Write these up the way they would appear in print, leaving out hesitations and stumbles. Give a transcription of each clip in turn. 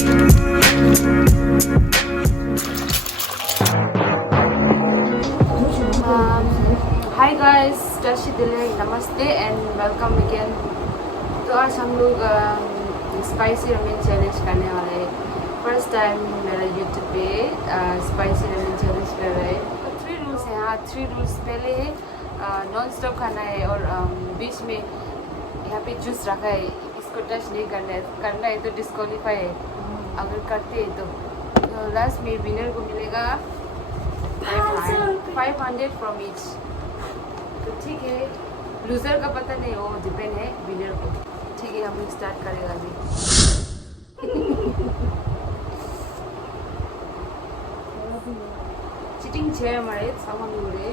Hi guys, Tashi Dile, Namaste and welcome again. तो आज हम लोग स्पाइसी रमेन चैलेंज करने वाले हैं. फर्स्ट टाइम मेरा यूट्यूब पे स्पाइसी रमेन चैलेंज कर रहे हैं. तो 3 रूल्स हैं. हाँ, 3 रूल्स. पहले है नॉन स्टॉप खाना है और बीच में यहाँ पे जूस रखा है, इसको टच नहीं करना है तो डिस्क्वालीफाई है. अगर करते हैं तो लास्ट में विनर को मिलेगा 500 फ्रॉम ईच. तो ठीक है, लूज़र का पता नहीं, वो डिपेंड है विनर को. ठीक है, हम लोग स्टार्ट करेगा अभी. चीटिंग है हमारे सामान में.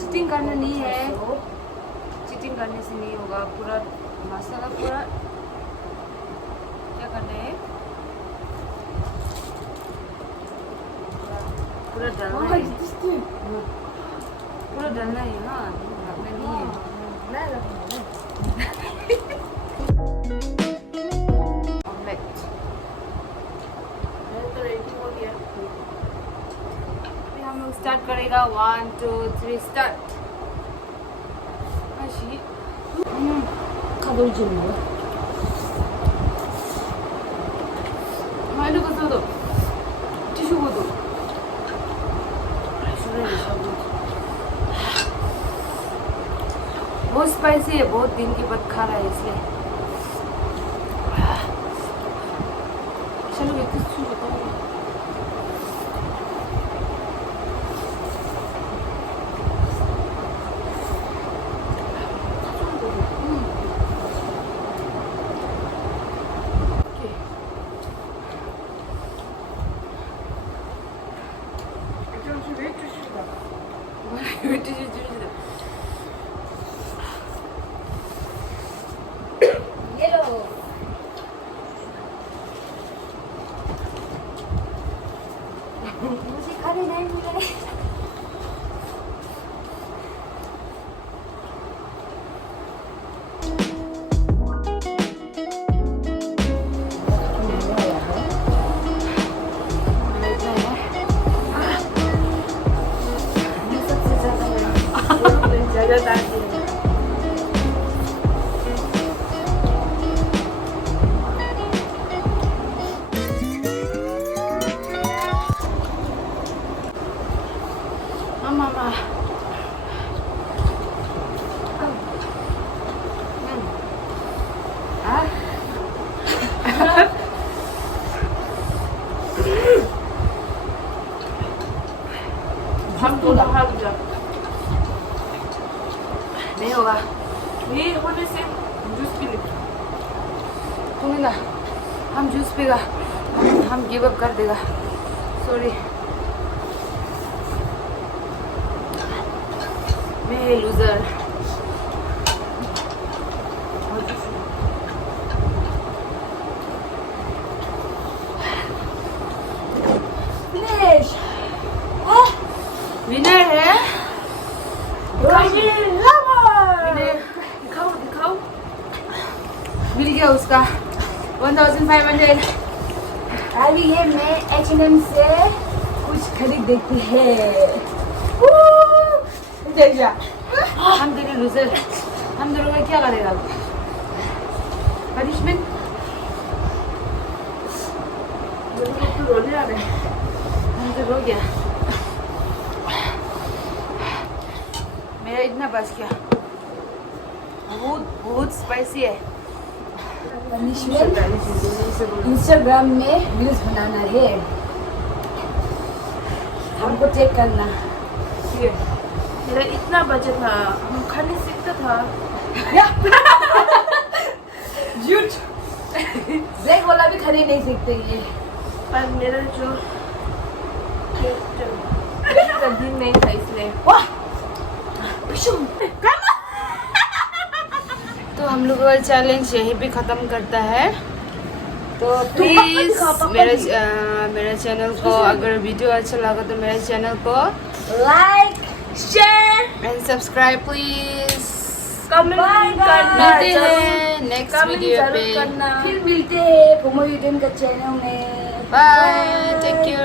चीटिंग करना नहीं है, चीटिंग करने से नहीं होगा. पूरा मसाला पूरा क्या करना है, पूरा डालना है. पूरा डालना है. हाँ, रखना नहीं है. ऑमलेट हम लोग स्टार्ट करेगा. 1 2 3 स्टार्ट. 가볼 줄 몰라. 이거 써도 티슈고도 बहुत स्पाइसी है. बहुत दिन के बाद खा रहा है इसलिए. चलो एक चीज बताओ. मुझे खाने नहीं मिले. ज़्यादा डालती है. Mama. हम तो भाग जा. नहीं होगा. ये होने से जूस पी ले. तुम्हें ना, हम जूस पीगा, हम गिव अप कर देगा. सॉरी. मैं लूजर. विनर है. दिखाओ. मिल गया उसका 1500. अभी ये मैं H&M से कुछ खरीद देती है. हम तेरे लूजर. हम दोनों का क्या करेगा पनिशमेंट. रोने आ रहे. हम तो रो गया. मेरा इतना बस क्या. बहुत स्पाइसी है. इंस्टाग्राम में रील्स बनाना है, हमको चेक करना. मेरा इतना बजट था, हम खाने सीखता था. झूठ. ब्रेक वाला भी खरीद नहीं सकते ये. पर मेरा जो दिन नहीं था इसलिए. तो हम लोग का चैलेंज यहीं पे ख़त्म करता है. तो प्लीज़ मेरा चैनल को, अगर वीडियो अच्छा लगा तो मेरे चैनल को like, share and subscribe please. Comment करना मिलते जरूर, हैं नेक्स्ट कमेंट वीडियो जरूर पे। करना। फिर मिलते हैं पोमो यूडन का चैनल में। Bye, take care.